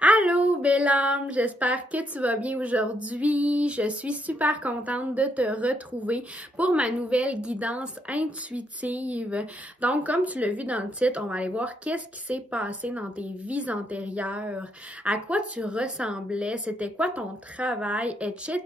Allô, belle âme, j'espère que tu vas bien aujourd'hui. Je suis super contente de te retrouver pour ma nouvelle guidance intuitive. Donc, comme tu l'as vu dans le titre, on va aller voir qu'est-ce qui s'est passé dans tes vies antérieures, à quoi tu ressemblais, c'était quoi ton travail, etc.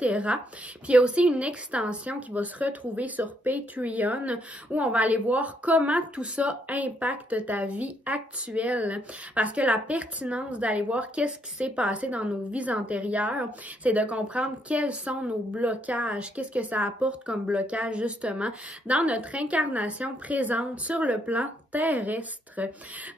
Puis, il y a aussi une extension qui va se retrouver sur Patreon où on va aller voir comment tout ça impacte ta vie actuelle. Parce que la pertinence d'aller voir qu'est-ce qui s'est passé dans nos vies antérieures, c'est de comprendre quels sont nos blocages, qu'est-ce que ça apporte comme blocage justement dans notre incarnation présente sur le plan terrestre.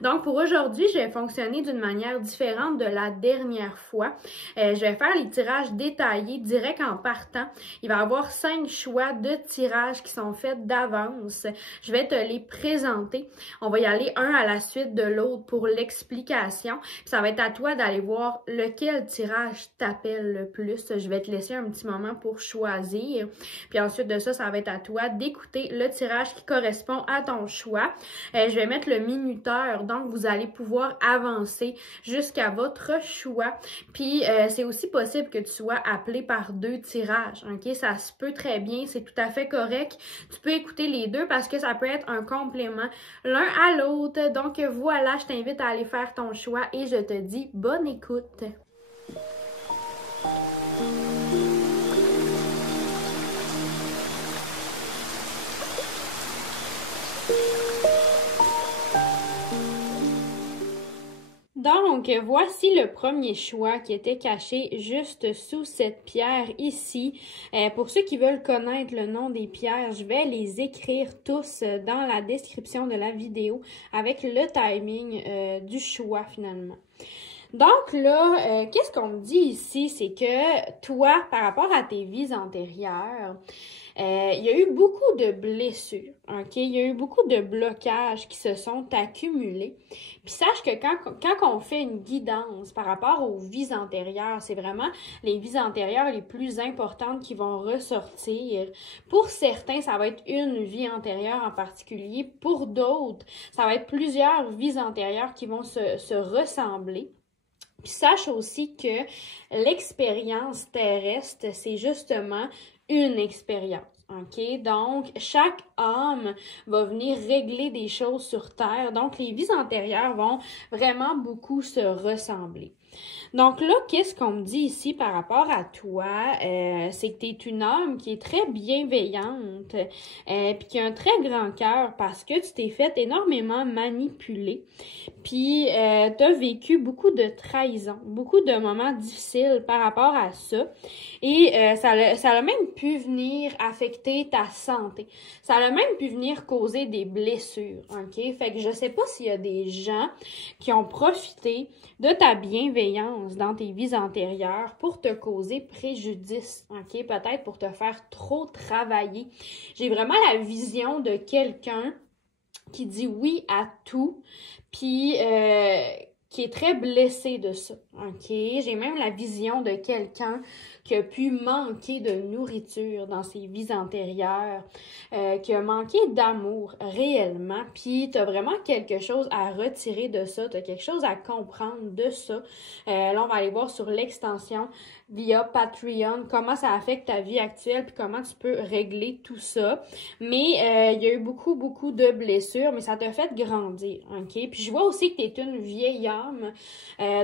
Donc pour aujourd'hui, je vais fonctionner d'une manière différente de la dernière fois. Je vais faire les tirages détaillés direct en partant. Il va y avoir 5 choix de tirages qui sont faits d'avance. Je vais te les présenter. On va y aller un à la suite de l'autre pour l'explication. Ça va être à toi d'aller voir lequel tirage t'appelle le plus. Je vais te laisser un petit moment pour choisir. Puis ensuite de ça, ça va être à toi d'écouter le tirage qui correspond à ton choix. Je vais mettre le minuteur, donc vous allez pouvoir avancer jusqu'à votre choix. Puis c'est aussi possible que tu sois appelé par 2 tirages, ok? Ça se peut très bien, c'est tout à fait correct. Tu peux écouter les deux parce que ça peut être un complément l'un à l'autre. Donc voilà, je t'invite à aller faire ton choix et je te dis bonne écoute. Donc, voici le premier choix qui était caché juste sous cette pierre ici. Pour ceux qui veulent connaître le nom des pierres, je vais les écrire tous dans la description de la vidéo avec le timing du choix finalement. Donc là, qu'est-ce qu'on me dit ici, c'est que toi, par rapport à tes vies antérieures, il y a eu beaucoup de blessures, ok? Il y a eu beaucoup de blocages qui se sont accumulés. Puis sache que quand on fait une guidance par rapport aux vies antérieures, c'est vraiment les vies antérieures les plus importantes qui vont ressortir. Pour certains, ça va être une vie antérieure en particulier. Pour d'autres, ça va être plusieurs vies antérieures qui vont se ressembler. Puis sache aussi que l'expérience terrestre, c'est justement une expérience. OK? Donc, chaque âme va venir régler des choses sur Terre. Donc, les vies antérieures vont vraiment beaucoup se ressembler. Donc là, qu'est-ce qu'on me dit ici par rapport à toi? C'est que tu es une âme qui est très bienveillante puis qui a un très grand cœur parce que tu t'es fait énormément manipuler. Puis tu as vécu beaucoup de trahison, beaucoup de moments difficiles par rapport à ça. Et ça a même pu venir affecter ta santé. Ça a même pu venir causer des blessures, OK? Fait que je sais pas s'il y a des gens qui ont profité de ta bienveillance dans tes vies antérieures pour te causer préjudice, OK? Peut-être pour te faire trop travailler. J'ai vraiment la vision de quelqu'un qui dit oui à tout, puis qui est très blessé de ça, OK? J'ai même la vision de quelqu'un qui a pu manquer de nourriture dans ses vies antérieures, qui a manqué d'amour réellement, puis tu as vraiment quelque chose à retirer de ça, tu as quelque chose à comprendre de ça. Là, on va aller voir sur l'extension via Patreon, comment ça affecte ta vie actuelle, puis comment tu peux régler tout ça. Mais il y a eu beaucoup de blessures, mais ça t'a fait grandir, OK? Puis je vois aussi que tu es une vieille âme,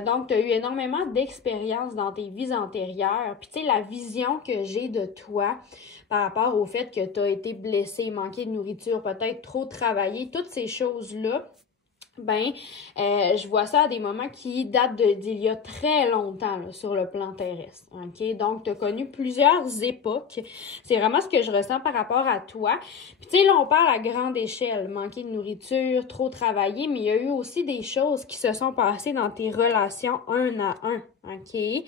donc tu as eu énormément d'expérience dans tes vies antérieures. Puis tu sais, la vision que j'ai de toi par rapport au fait que tu as été blessé, manqué de nourriture, peut-être trop travaillé, toutes ces choses-là, je vois ça à des moments qui datent d'il y a très longtemps là, sur le plan terrestre, OK? Donc, tu as connu plusieurs époques. C'est vraiment ce que je ressens par rapport à toi. Puis, tu sais, là, on parle à grande échelle. Manquer de nourriture, trop travailler, mais il y a eu aussi des choses qui se sont passées dans tes relations un à un, OK?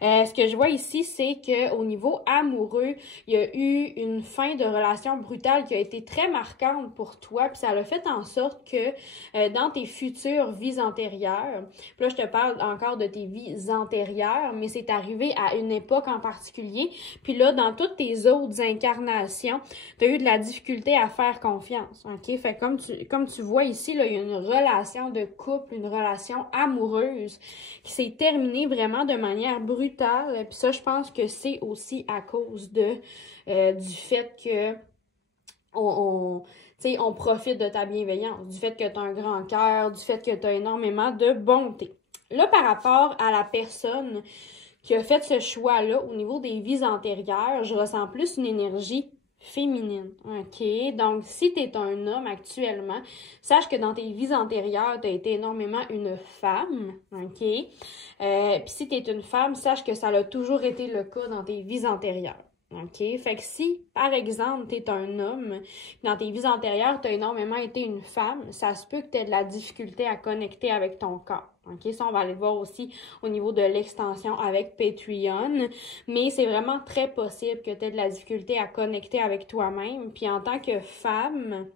Ce que je vois ici, c'est qu'au niveau amoureux, il y a eu une fin de relation brutale qui a été très marquante pour toi, puis ça a fait en sorte que dans tes futures vies antérieures, puis là, je te parle encore de tes vies antérieures, mais c'est arrivé à une époque en particulier, puis là, dans toutes tes autres incarnations, tu as eu de la difficulté à faire confiance, OK? Fait que comme tu vois ici, là, il y a une relation de couple, une relation amoureuse qui s'est terminée vraiment de manière brutale. Puis ça, je pense que c'est aussi à cause du fait que on profite de ta bienveillance, du fait que tu as un grand cœur, du fait que tu as énormément de bonté. Là, par rapport à la personne qui a fait ce choix-là au niveau des vies antérieures, je ressens plus une énergie féminine, OK? Donc, si tu es un homme actuellement, sache que dans tes vies antérieures, tu as été énormément une femme, OK? Puis si tu es une femme, sache que ça a toujours été le cas dans tes vies antérieures. OK? Fait que si, par exemple, tu es un homme, dans tes vies antérieures, tu as énormément été une femme, ça se peut que tu aies de la difficulté à connecter avec ton corps. OK? Ça, on va aller voir aussi au niveau de l'extension avec Patreon. Mais c'est vraiment très possible que tu aies de la difficulté à connecter avec toi-même. Puis en tant que femme,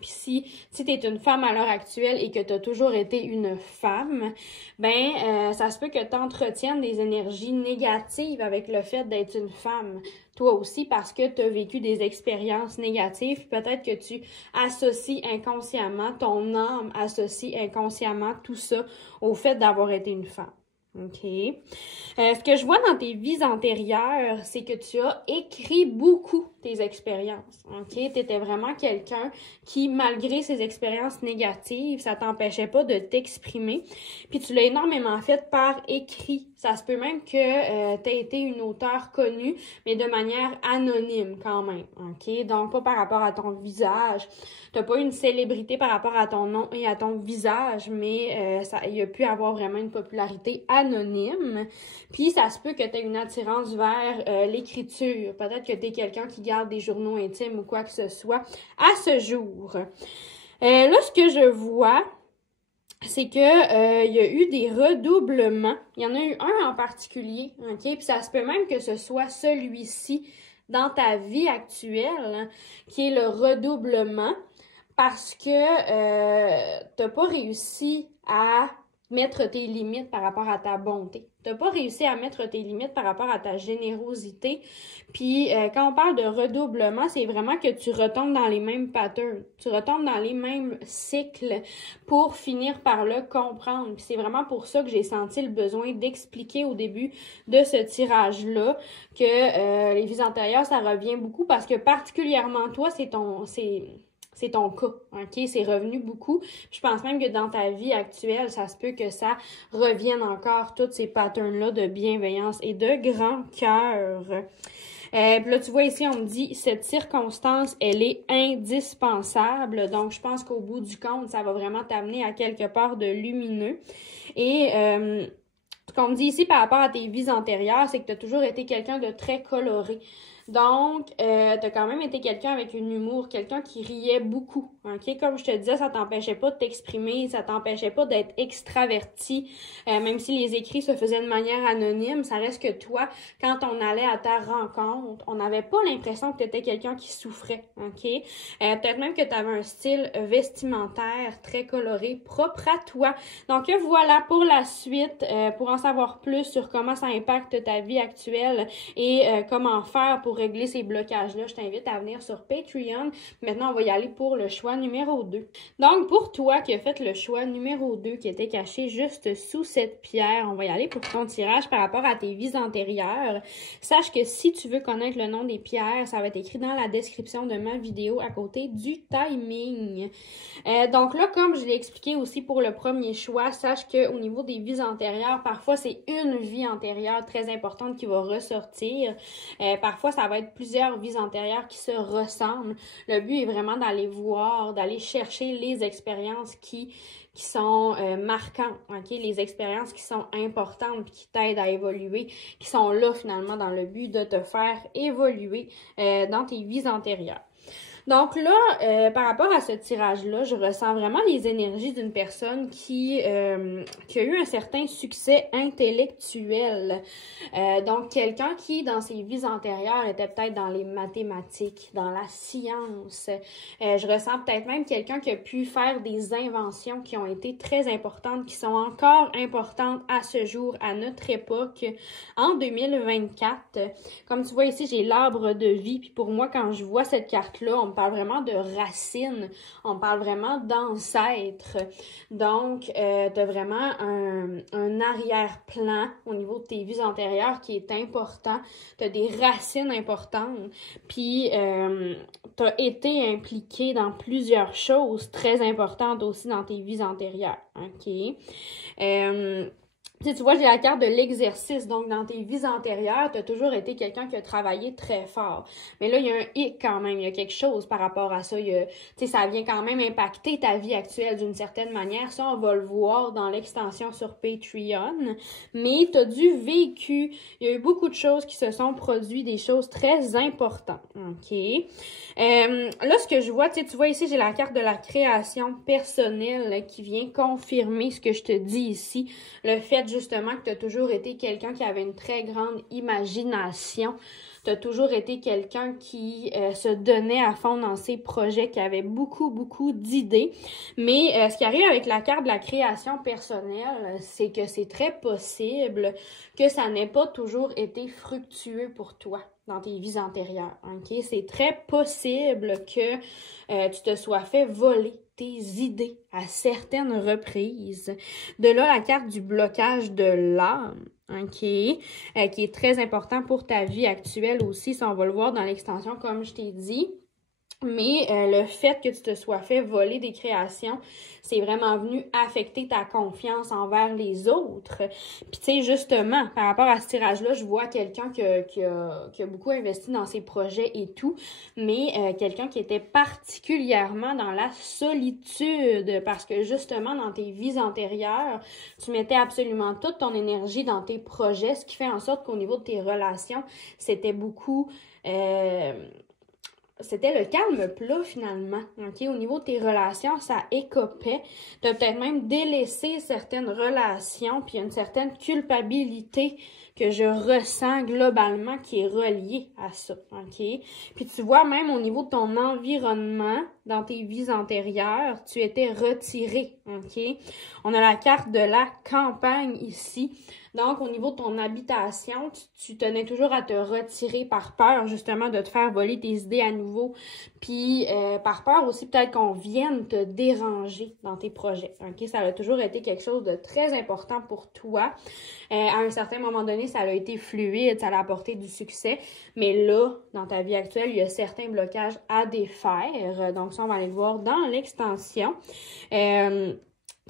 puis si tu es une femme à l'heure actuelle et que tu as toujours été une femme, ça se peut que tu entretiennes des énergies négatives avec le fait d'être une femme. Toi aussi, parce que tu as vécu des expériences négatives, peut-être que tu associes inconsciemment, ton âme associe inconsciemment tout ça au fait d'avoir été une femme. OK. Ce que je vois dans tes vies antérieures, c'est que tu as écrit beaucoup tes expériences. OK? Tu étais vraiment quelqu'un qui, malgré ces expériences négatives, ça t'empêchait pas de t'exprimer. Puis tu l'as énormément fait par écrit. Ça se peut même que tu aies été une auteure connue, mais de manière anonyme quand même. OK? Donc, pas par rapport à ton visage. Tu n'as pas une célébrité par rapport à ton nom et à ton visage, mais il y a pu avoir vraiment une popularité anonyme. Puis, ça se peut que tu aies une attirance vers l'écriture. Peut-être que tu es quelqu'un qui garde des journaux intimes ou quoi que ce soit à ce jour. Là, ce que je vois, c'est que il y a eu des redoublements. Il y en a eu un en particulier, OK? Puis ça se peut même que ce soit celui-ci dans ta vie actuelle, hein, qui est le redoublement, parce que t'as pas réussi à mettre tes limites par rapport à ta bonté. T'as pas réussi à mettre tes limites par rapport à ta générosité. Puis quand on parle de redoublement, c'est vraiment que tu retombes dans les mêmes patterns. Tu retombes dans les mêmes cycles pour finir par le comprendre. Puis c'est vraiment pour ça que j'ai senti le besoin d'expliquer au début de ce tirage-là que les vies antérieures, ça revient beaucoup parce que particulièrement toi, c'est ton cas, OK? C'est revenu beaucoup. Je pense même que dans ta vie actuelle, ça se peut que ça revienne encore, tous ces patterns-là de bienveillance et de grand cœur. Puis là, tu vois ici, on me dit, cette circonstance, elle est indispensable. Donc, je pense qu'au bout du compte, ça va vraiment t'amener à quelque part de lumineux. Et ce qu'on me dit ici par rapport à tes vies antérieures, c'est que tu as toujours été quelqu'un de très coloré. Donc, tu as quand même été quelqu'un avec un humour, quelqu'un qui riait beaucoup, OK? Comme je te disais, ça t'empêchait pas de t'exprimer, ça t'empêchait pas d'être extraverti, même si les écrits se faisaient de manière anonyme, ça reste que toi, quand on allait à ta rencontre, on n'avait pas l'impression que tu étais quelqu'un qui souffrait, OK? Peut-être même que tu avais un style vestimentaire très coloré, propre à toi. Donc, voilà pour la suite, pour en savoir plus sur comment ça impacte ta vie actuelle et comment faire pour régler ces blocages-là, je t'invite à venir sur Patreon. Maintenant, on va y aller pour le choix numéro 2. Donc, pour toi qui as fait le choix numéro 2, qui était caché juste sous cette pierre, on va y aller pour ton tirage par rapport à tes vies antérieures. Sache que si tu veux connaître le nom des pierres, ça va être écrit dans la description de ma vidéo à côté du timing. Donc là, comme je l'ai expliqué aussi pour le premier choix, sache qu'au niveau des vies antérieures, parfois c'est une vie antérieure très importante qui va ressortir. Parfois, ça va être plusieurs vies antérieures qui se ressemblent. Le but est vraiment d'aller voir, d'aller chercher les expériences qui sont marquantes, OK? Les expériences qui sont importantes et qui t'aident à évoluer, qui sont là finalement dans le but de te faire évoluer dans tes vies antérieures. Donc là, par rapport à ce tirage-là, je ressens vraiment les énergies d'une personne qui a eu un certain succès intellectuel. Donc, quelqu'un qui, dans ses vies antérieures, était peut-être dans les mathématiques, dans la science. Je ressens peut-être même quelqu'un qui a pu faire des inventions qui ont été très importantes, qui sont encore importantes à ce jour, à notre époque, en 2024. Comme tu vois ici, j'ai l'arbre de vie. Puis pour moi, quand je vois cette carte-là, on me parle vraiment de racines. On me parle vraiment d'ancêtres. Donc, tu as vraiment un arrière-plan au niveau de tes vies antérieures qui est important. Tu as des racines importantes. Puis, tu as été impliqué dans plusieurs choses très importantes aussi dans tes vies antérieures. OK? Tu vois, j'ai la carte de l'exercice. Donc, dans tes vies antérieures, tu as toujours été quelqu'un qui a travaillé très fort. Mais là, il y a un hic quand même. Il y a quelque chose par rapport à ça. Ça vient quand même impacter ta vie actuelle d'une certaine manière. Ça, on va le voir dans l'extension sur Patreon. Mais tu as du vécu. Il y a eu beaucoup de choses qui se sont produites, des choses très importantes. OK? Là, ce que je vois, tu vois ici, j'ai la carte de la création personnelle qui vient confirmer ce que je te dis ici. Le fait justement que tu as toujours été quelqu'un qui avait une très grande imagination. Tu as toujours été quelqu'un qui se donnait à fond dans ses projets, qui avait beaucoup, beaucoup d'idées. Mais ce qui arrive avec la carte de la création personnelle, c'est que c'est très possible que ça n'ait pas toujours été fructueux pour toi dans tes vies antérieures. Okay? C'est très possible que tu te sois fait voler tes idées à certaines reprises. De là, la carte du blocage de l'âme, OK, qui est très important pour ta vie actuelle aussi, ça on va le voir dans l'extension comme je t'ai dit. Mais le fait que tu te sois fait voler des créations, c'est vraiment venu affecter ta confiance envers les autres. Puis tu sais, justement, par rapport à ce tirage-là, je vois quelqu'un qui a beaucoup investi dans ses projets et tout, mais quelqu'un qui était particulièrement dans la solitude, parce que justement, dans tes vies antérieures, tu mettais absolument toute ton énergie dans tes projets, ce qui fait en sorte qu'au niveau de tes relations, c'était beaucoup... C'était le calme plat, finalement. OK? Au niveau de tes relations, ça écopait. Tu as peut-être même délaissé certaines relations, puis il y a une certaine culpabilité que je ressens globalement qui est reliée à ça. OK? Puis tu vois, même au niveau de ton environnement, dans tes vies antérieures, tu étais retiré. OK? On a la carte de la campagne ici. Donc, au niveau de ton habitation, tu tenais toujours à te retirer par peur, justement, de te faire voler tes idées à nouveau. Puis, par peur aussi, peut-être qu'on vienne te déranger dans tes projets. OK? Ça a toujours été quelque chose de très important pour toi. À un certain moment donné, ça a été fluide, ça a apporté du succès. Mais là, dans ta vie actuelle, il y a certains blocages à défaire. Donc, ça, on va aller le voir dans l'extension.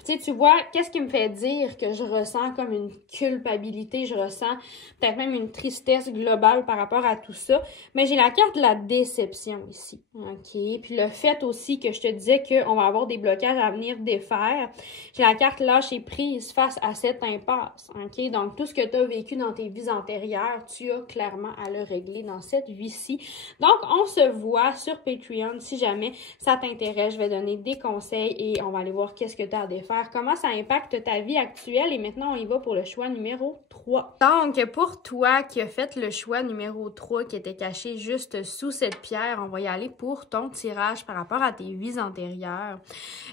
Tu vois, qu'est-ce qui me fait dire que je ressens comme une culpabilité, je ressens peut-être même une tristesse globale par rapport à tout ça, mais j'ai la carte de la déception ici, OK? Puis le fait aussi que je te disais qu'on va avoir des blocages à venir défaire, j'ai la carte lâcher prise face à cette impasse, OK? Donc, tout ce que tu as vécu dans tes vies antérieures, tu as clairement à le régler dans cette vie-ci. Donc, on se voit sur Patreon. Si jamais ça t'intéresse, je vais donner des conseils et on va aller voir qu'est-ce que tu as à défaire, comment ça impacte ta vie actuelle. Et maintenant, on y va pour le choix numéro 3. Donc, pour toi qui as fait le choix numéro 3 qui était caché juste sous cette pierre, on va y aller pour ton tirage par rapport à tes vies antérieures.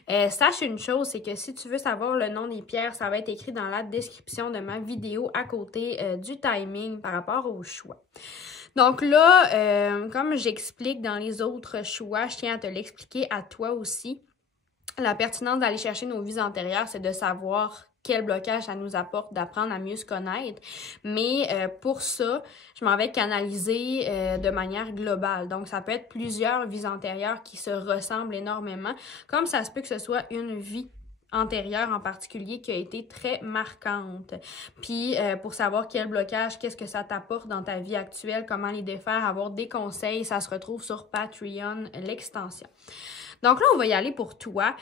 Sache une chose, c'est que si tu veux savoir le nom des pierres, ça va être écrit dans la description de ma vidéo à côté du timing par rapport au choix. Donc là, comme j'explique dans les autres choix, je tiens à te l'expliquer à toi aussi. La pertinence d'aller chercher nos vies antérieures, c'est de savoir quel blocage ça nous apporte, d'apprendre à mieux se connaître. Mais pour ça, je m'en vais canaliser de manière globale. Donc, ça peut être plusieurs vies antérieures qui se ressemblent énormément, comme ça se peut que ce soit une vie antérieure en particulier qui a été très marquante. Puis, pour savoir quel blocage, qu'est-ce que ça t'apporte dans ta vie actuelle, comment les défaire, avoir des conseils, ça se retrouve sur Patreon, l'extension. Donc là, on va y aller pour toi.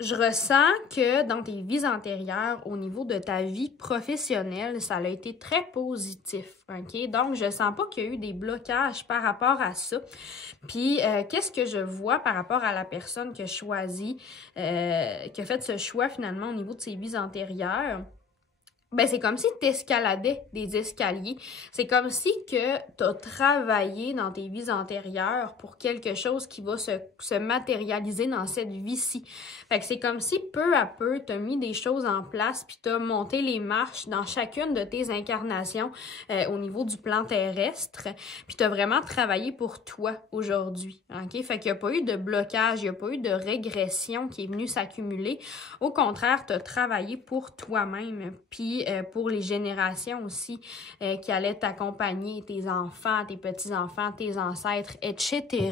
Je ressens que dans tes vies antérieures, au niveau de ta vie professionnelle, ça a été très positif, OK? Donc, je sens pas qu'il y a eu des blocages par rapport à ça. Puis, qu'est-ce que je vois par rapport à la personne qui a choisi, qui a fait ce choix finalement au niveau de ses vies antérieures? Ben, c'est comme si tu escaladais des escaliers. C'est comme si que tu as travaillé dans tes vies antérieures pour quelque chose qui va se matérialiser dans cette vie-ci. Fait que c'est comme si peu à peu, tu as mis des choses en place puis tu as monté les marches dans chacune de tes incarnations au niveau du plan terrestre. Puis tu as vraiment travaillé pour toi aujourd'hui. OK? Fait qu'il n'y a pas eu de blocage, il n'y a pas eu de régression qui est venue s'accumuler. Au contraire, tu as travaillé pour toi-même. Puis pour les générations aussi qui allaient t'accompagner, tes enfants, tes petits-enfants, tes ancêtres, etc.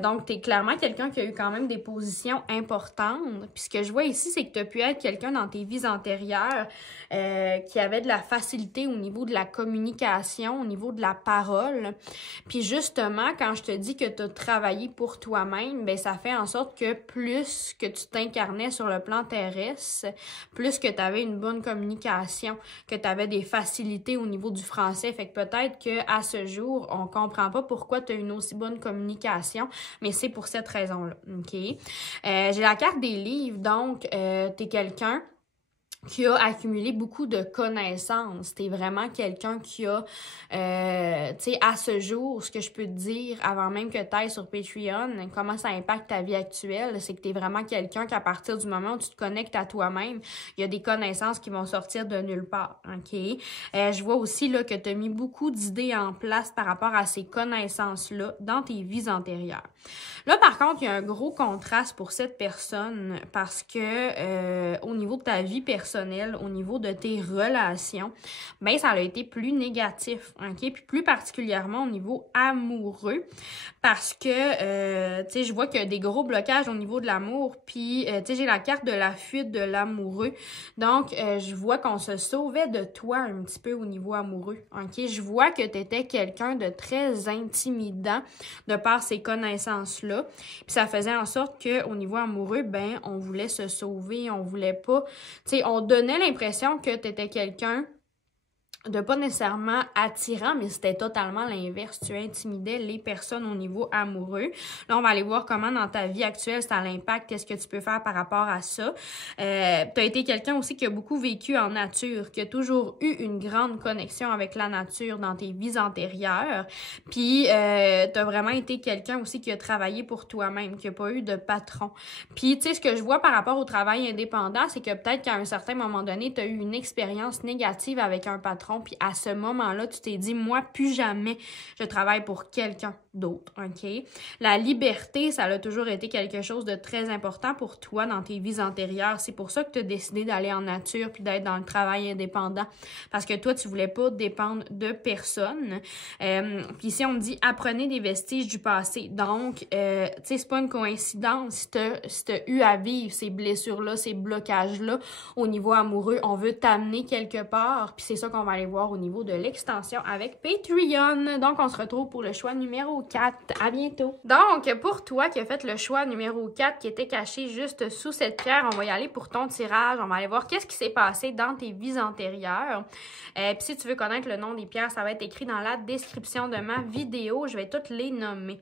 Donc, tu es clairement quelqu'un qui a eu quand même des positions importantes. Puis ce que je vois ici, c'est que tu as pu être quelqu'un dans tes vies antérieures qui avait de la facilité au niveau de la communication, au niveau de la parole. Puis justement, quand je te dis que tu as travaillé pour toi-même, ben ça fait en sorte que plus que tu t'incarnais sur le plan terrestre, plus que tu avais une bonne communication, que tu avais des facilités au niveau du français. Fait que peut-être qu'à ce jour, on comprend pas pourquoi tu as une aussi bonne communication, mais c'est pour cette raison-là. OK? J'ai la carte des livres, donc tu es quelqu'un qui a accumulé beaucoup de connaissances. T'es vraiment quelqu'un qui a, tu sais, à ce jour, ce que je peux te dire, avant même que tu ailles sur Patreon, comment ça impacte ta vie actuelle, c'est que t'es vraiment quelqu'un qu'à partir du moment où tu te connectes à toi-même, il y a des connaissances qui vont sortir de nulle part, OK? Je vois aussi là que tu as mis beaucoup d'idées en place par rapport à ces connaissances-là dans tes vies antérieures. Là, par contre, il y a un gros contraste pour cette personne parce que au niveau de ta vie personnelle, au niveau de tes relations, ben ça a été plus négatif, OK? Puis plus particulièrement au niveau amoureux parce que, tu sais, je vois qu'il y a des gros blocages au niveau de l'amour puis, tu sais, j'ai la carte de la fuite de l'amoureux. Donc, je vois qu'on se sauvait de toi un petit peu au niveau amoureux, OK? Je vois que tu étais quelqu'un de très intimidant de par ces connaissances-là. Puis ça faisait en sorte qu'au niveau amoureux, ben, on voulait se sauver, on voulait pas, tu sais, on donnait l'impression que tu étais quelqu'un de pas nécessairement attirant, mais c'était totalement l'inverse. Tu intimidais les personnes au niveau amoureux. Là, on va aller voir comment dans ta vie actuelle ça a l'impact, qu'est-ce que tu peux faire par rapport à ça. Tu as été quelqu'un aussi qui a beaucoup vécu en nature, qui a toujours eu une grande connexion avec la nature dans tes vies antérieures. Puis, tu as vraiment été quelqu'un aussi qui a travaillé pour toi-même, qui a pas eu de patron. Puis, tu sais, ce que je vois par rapport au travail indépendant, c'est que peut-être qu'à un certain moment donné, tu as eu une expérience négative avec un patron. Puis à ce moment-là, tu t'es dit, moi, plus jamais, je travaille pour quelqu'un d'autre, OK? La liberté, ça a toujours été quelque chose de très important pour toi dans tes vies antérieures. C'est pour ça que tu as décidé d'aller en nature puis d'être dans le travail indépendant. Parce que toi, tu voulais pas dépendre de personne. Puis ici, on me dit, apprenez des vestiges du passé. Donc, tu sais, c'est pas une coïncidence si t'as eu à vivre ces blessures-là, ces blocages-là au niveau amoureux. On veut t'amener quelque part. Puis c'est ça qu'on va aller voir au niveau de l'extension avec Patreon. Donc, on se retrouve pour le choix numéro 4. À bientôt! Donc, pour toi qui as fait le choix numéro 4 qui était caché juste sous cette pierre, on va y aller pour ton tirage. On va aller voir qu'est-ce qui s'est passé dans tes vies antérieures. Puis si tu veux connaître le nom des pierres, ça va être écrit dans la description de ma vidéo. Je vais toutes les nommer.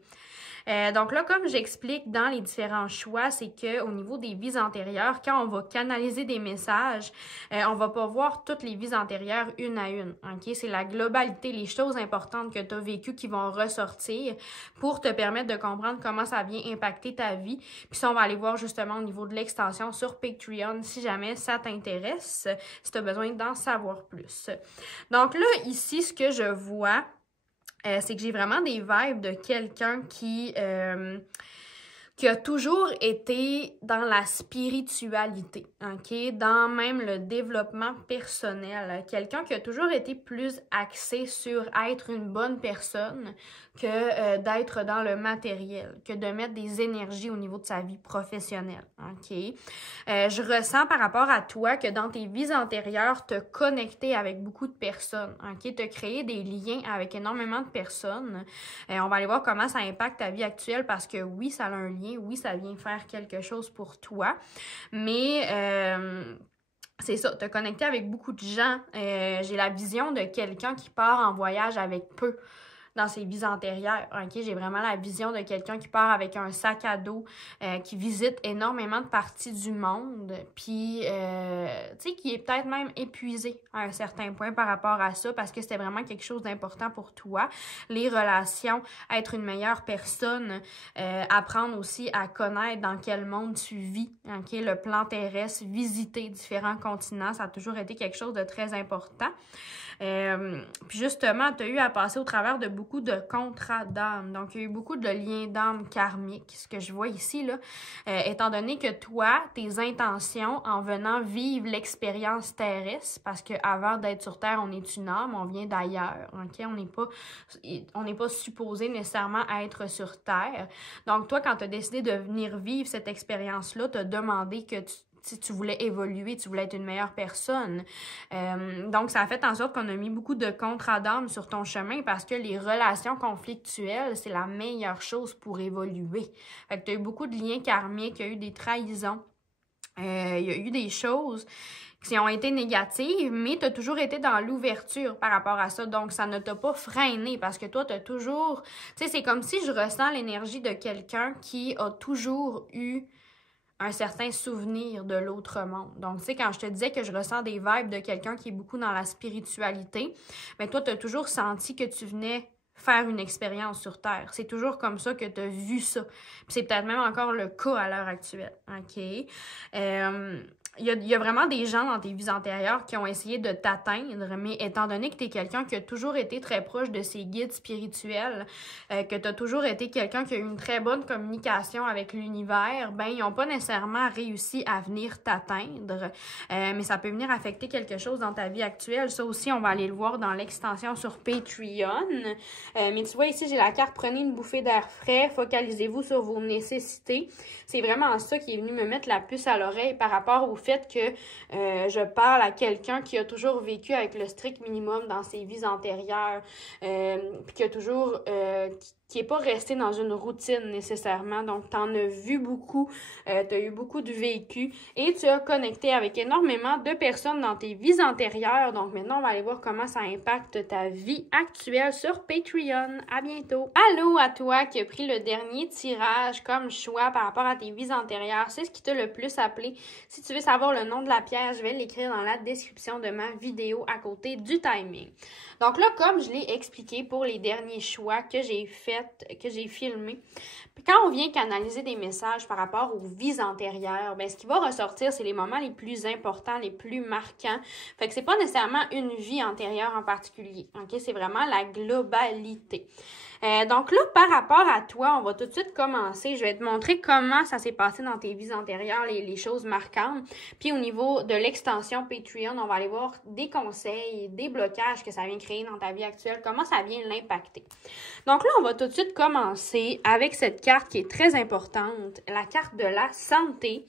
Donc là, comme j'explique dans les différents choix, c'est qu'au niveau des vies antérieures, quand on va canaliser des messages, on va pas voir toutes les vies antérieures une à une. OK? C'est la globalité, les choses importantes que tu as vécues qui vont ressortir pour te permettre de comprendre comment ça vient impacter ta vie. Puis ça, on va aller voir justement au niveau de l'extension sur Patreon si jamais ça t'intéresse, si tu as besoin d'en savoir plus. Donc là, ici, ce que je vois, c'est que j'ai vraiment des vibes de quelqu'un qui a toujours été dans la spiritualité, OK? Dans même le développement personnel. Quelqu'un qui a toujours été plus axé sur être une bonne personne que d'être dans le matériel, que de mettre des énergies au niveau de sa vie professionnelle, OK? Je ressens par rapport à toi que dans tes vies antérieures, te connecter avec beaucoup de personnes, OK? Te créer des liens avec énormément de personnes. On va aller voir comment ça impacte ta vie actuelle parce que oui, ça a un lien bien. Oui, ça vient faire quelque chose pour toi, mais c'est ça, te connecter avec beaucoup de gens. J'ai la vision de quelqu'un qui part en voyage avec peu dans ses vies antérieures. OK? J'ai vraiment la vision de quelqu'un qui part avec un sac à dos, qui visite énormément de parties du monde, puis, tu sais, qui est peut-être même épuisé à un certain point par rapport à ça, parce que c'était vraiment quelque chose d'important pour toi. Les relations, être une meilleure personne, apprendre aussi à connaître dans quel monde tu vis, OK? Le plan terrestre, visiter différents continents, ça a toujours été quelque chose de très important. Puis justement, tu as eu à passer au travers de beaucoup de contrats d'âme. Donc, il y a eu beaucoup de liens d'âme karmiques, ce que je vois ici, là, étant donné que toi, tes intentions en venant vivre l'expérience terrestre, parce qu'avant d'être sur Terre, on est une âme, on vient d'ailleurs, OK? On n'est pas supposé nécessairement être sur Terre. Donc, toi, quand tu as décidé de venir vivre cette expérience-là, tu as demandé que tu voulais évoluer, tu voulais être une meilleure personne. Donc, ça a fait en sorte qu'on a mis beaucoup de contrats d'âme sur ton chemin parce que les relations conflictuelles, c'est la meilleure chose pour évoluer. Fait que tu as eu beaucoup de liens karmiques, il y a eu des trahisons, il y a eu des choses qui ont été négatives, mais tu as toujours été dans l'ouverture par rapport à ça. Donc, ça ne t'a pas freiné parce que toi, tu as toujours... Tu sais, c'est comme si je ressens l'énergie de quelqu'un qui a toujours eu un certain souvenir de l'autre monde. Donc, tu sais, quand je te disais que je ressens des vibes de quelqu'un qui est beaucoup dans la spiritualité, mais toi, tu as toujours senti que tu venais faire une expérience sur Terre. C'est toujours comme ça que tu as vu ça. Puis c'est peut-être même encore le cas à l'heure actuelle. OK? Il y a vraiment des gens dans tes vies antérieures qui ont essayé de t'atteindre, mais étant donné que tu es quelqu'un qui a toujours été très proche de ses guides spirituels, que tu as toujours été quelqu'un qui a eu une très bonne communication avec l'univers, ben ils n'ont pas nécessairement réussi à venir t'atteindre, mais ça peut venir affecter quelque chose dans ta vie actuelle. Ça aussi, on va aller le voir dans l'extension sur Patreon. Mais tu vois, ici, j'ai la carte « Prenez une bouffée d'air frais, focalisez-vous sur vos nécessités ». C'est vraiment ça qui est venu me mettre la puce à l'oreille par rapport au fait que je parle à quelqu'un qui a toujours vécu avec le strict minimum dans ses vies antérieures, puis qui a toujours... qui n'est pas resté dans une routine nécessairement. Donc, tu en as vu beaucoup, tu as eu beaucoup de vécu et tu as connecté avec énormément de personnes dans tes vies antérieures. Donc, maintenant, on va aller voir comment ça impacte ta vie actuelle sur Patreon. À bientôt! Allô à toi qui a pris le dernier tirage comme choix par rapport à tes vies antérieures. C'est ce qui t'a le plus appelé. Si tu veux savoir le nom de la pierre, je vais l'écrire dans la description de ma vidéo à côté du timing. Donc là, comme je l'ai expliqué pour les derniers choix que j'ai filmés, quand on vient canaliser des messages par rapport aux vies antérieures, ben ce qui va ressortir, c'est les moments les plus importants, les plus marquants. Fait que c'est pas nécessairement une vie antérieure en particulier, ok? C'est vraiment la globalité. Donc là, par rapport à toi, on va tout de suite commencer. Je vais te montrer comment ça s'est passé dans tes vies antérieures, les choses marquantes. Puis au niveau de l'extension Patreon, on va aller voir des conseils, des blocages que ça vient créer dans ta vie actuelle, comment ça vient l'impacter. Donc là, on va tout de suite commencer avec cette carte qui est très importante, la carte de la santé.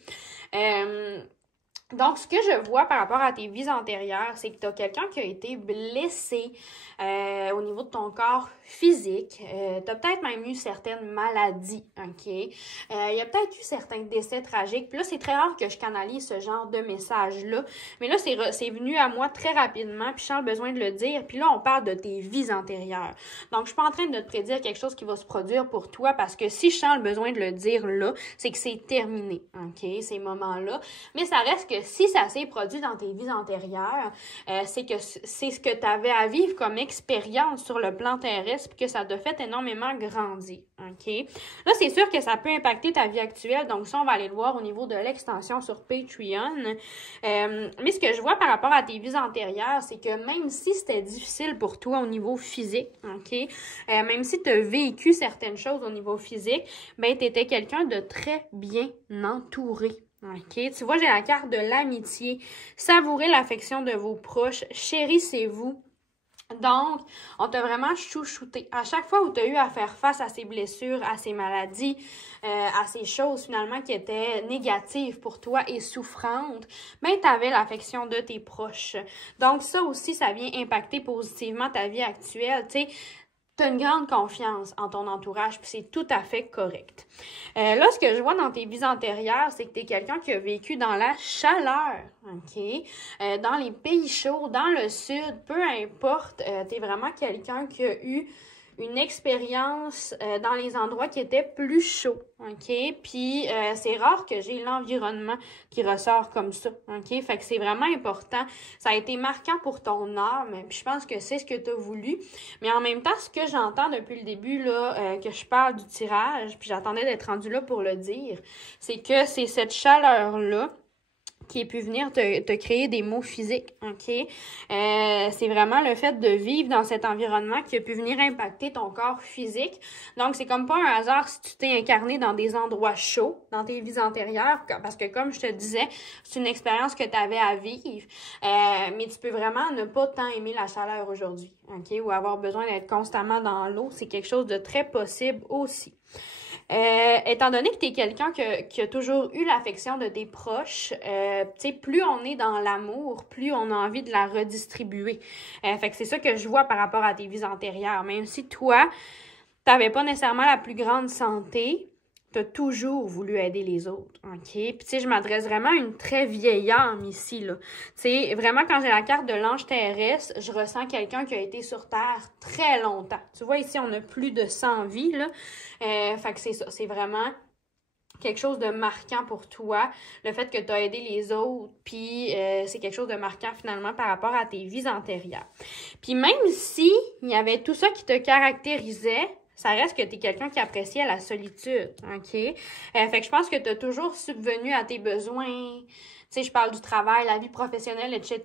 Donc, ce que je vois par rapport à tes vies antérieures, c'est que tu as quelqu'un qui a été blessé au niveau de ton corps physique. Tu as peut-être même eu certaines maladies, OK? Il y a peut-être eu certains décès tragiques. Puis là, c'est très rare que je canalise ce genre de message-là. Mais là, c'est venu à moi très rapidement, puis je sens le besoin de le dire. Puis là, on parle de tes vies antérieures. Donc, je suis pas en train de te prédire quelque chose qui va se produire pour toi, parce que si je sens le besoin de le dire là, c'est que c'est terminé, OK? Ces moments-là. Mais ça reste que si ça s'est produit dans tes vies antérieures, c'est que c'est ce que tu avais à vivre comme expérience sur le plan terrestre puis que ça t'a fait énormément grandir, OK? Là, c'est sûr que ça peut impacter ta vie actuelle, donc ça, on va aller le voir au niveau de l'extension sur Patreon. Mais ce que je vois par rapport à tes vies antérieures, c'est que même si c'était difficile pour toi au niveau physique, OK? Même si tu as vécu certaines choses au niveau physique, ben, tu étais quelqu'un de très bien entouré. OK, tu vois, j'ai la carte de l'amitié. Savourez l'affection de vos proches. Chérissez-vous. Donc, on t'a vraiment chouchouté. À chaque fois où tu as eu à faire face à ces blessures, à ces maladies, à ces choses finalement qui étaient négatives pour toi et souffrantes, ben, tu avais l'affection de tes proches. Donc, ça aussi, ça vient impacter positivement ta vie actuelle. Tu sais, tu as une grande confiance en ton entourage, puis c'est tout à fait correct. Là, ce que je vois dans tes vies antérieures, c'est que tu es quelqu'un qui a vécu dans la chaleur, OK? Dans les pays chauds, dans le sud, peu importe, tu es vraiment quelqu'un qui a eu une expérience dans les endroits qui étaient plus chauds, OK? Puis, c'est rare que j'ai l'environnement qui ressort comme ça, OK? Fait que c'est vraiment important. Ça a été marquant pour ton âme, puis je pense que c'est ce que tu as voulu. Mais en même temps, ce que j'entends depuis le début, là, que je parle du tirage, puis j'attendais d'être rendue là pour le dire, c'est que c'est cette chaleur-là qui a pu venir te créer des maux physiques, OK? C'est vraiment le fait de vivre dans cet environnement qui a pu venir impacter ton corps physique. Donc, c'est comme pas un hasard si tu t'es incarné dans des endroits chauds, dans tes vies antérieures, parce que comme je te disais, c'est une expérience que tu avais à vivre, mais tu peux vraiment ne pas tant aimer la chaleur aujourd'hui, OK? Ou avoir besoin d'être constamment dans l'eau, c'est quelque chose de très possible aussi. Étant donné que tu es quelqu'un qui a toujours eu l'affection de tes proches, tu sais, plus on est dans l'amour, plus on a envie de la redistribuer. Fait que c'est ça que je vois par rapport à tes vies antérieures. Même si toi, t'avais pas nécessairement la plus grande santé, t'as toujours voulu aider les autres, OK? Puis, tu sais, je m'adresse vraiment à une très vieille âme ici, là. Tu sais, vraiment, quand j'ai la carte de l'ange terrestre, je ressens quelqu'un qui a été sur Terre très longtemps. Tu vois, ici, on a plus de 100 vies, là. Fait que c'est ça, c'est vraiment quelque chose de marquant pour toi, le fait que tu as aidé les autres, puis c'est quelque chose de marquant finalement par rapport à tes vies antérieures. Puis même si il y avait tout ça qui te caractérisait, ça reste que tu es quelqu'un qui appréciait la solitude, OK? Fait que je pense que tu as toujours subvenu à tes besoins. Tu sais, je parle du travail, la vie professionnelle, etc.,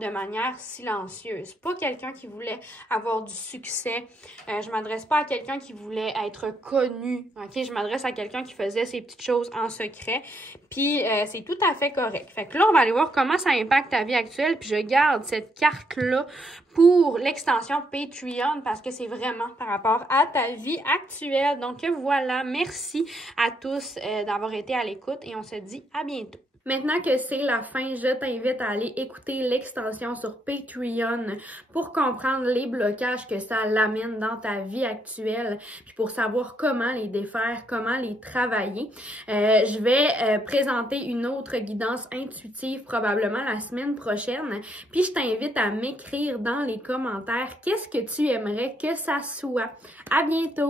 de manière silencieuse. Pas quelqu'un qui voulait avoir du succès. Je m'adresse pas à quelqu'un qui voulait être connu, OK? Je m'adresse à quelqu'un qui faisait ses petites choses en secret. Puis, c'est tout à fait correct. Fait que là, on va aller voir comment ça impacte ta vie actuelle. Puis, je garde cette carte-là pour l'extension Patreon parce que c'est vraiment par rapport à ta vie actuelle. Donc, voilà. Merci à tous d'avoir été à l'écoute et on se dit à bientôt. Maintenant que c'est la fin, je t'invite à aller écouter l'extension sur Patreon pour comprendre les blocages que ça l'amène dans ta vie actuelle, puis pour savoir comment les défaire, comment les travailler. Je vais présenter une autre guidance intuitive probablement la semaine prochaine, puis je t'invite à m'écrire dans les commentaires qu'est-ce que tu aimerais que ça soit. À bientôt!